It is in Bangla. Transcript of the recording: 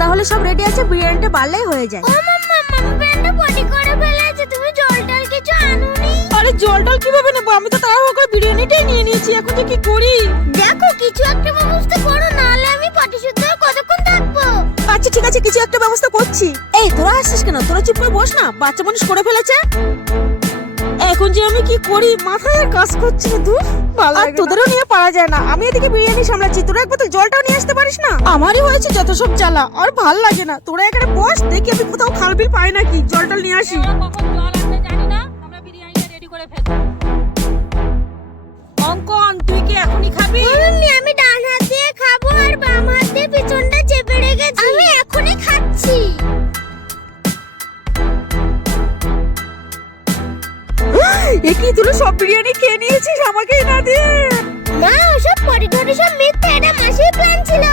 তাহলে সব রেডি আছে, বিরিয়ানিটা বাড়লেই হয়ে যায়। ও মাম্মা, মাম্মা প্যান্টটা পটি করে ফেলেছে, তুমি জল টল কিছু আনোনি? আরে জল টল কিভাবে নেবো, আমি তো তাড়াহুড়ো করে বিরিয়ানিটাই নিয়ে নিয়েছি, এখন যে কি করি? দেখো কিছু একটা ব্যবস্থা করো, নাহলে আমি পটি শুদ্ধ হয়ে কতক্ষণ থাকবো? আচ্ছা ঠিক আছে, কিছু একটা ব্যবস্থা করছি। এই তোরা আসছিস কেন? তোরা চুপ করে বস না, বাচ্চা মানুষ করে ফেলেছে। এখন যে আমি কি করি, মাথায় আর কাজ করছে না। দূর, ভালো লাগে না। তোদেরও নিয়ে পারা যায় না, আমি এদিকে বিরিয়ানি সামলাচ্ছি, তোরা এক বোতল জলটাও নিয়ে আসতে পারিস না? আমারই হয়েছে যত সব জ্বালা, আর ভাল লাগে না। তোরা এখানে বস, দেখি আমি কোথাও খালবিল পাই নাকি, জলটা নিয়ে আসি। কখন জল আনতে জানি না, আমরা বিরিয়ানিটা রেডি করে ফেলবো। অঙ্কন, তুই কি এখনই খাবি? মাম্মি, আমি ডান হাত দিয়ে খাবো আর বাম হাত দিয়ে পিছনটা চেপে রেখেছি। আমি এখনই খাচ্ছি। একই তুই সব বিরিয়ানি খেয়ে নিয়েছিস আমাকেই না দিয়ে? মা, ওসব পটি টটি সব মিথ্যা, এটা মাসির প্ল্যান ছিল।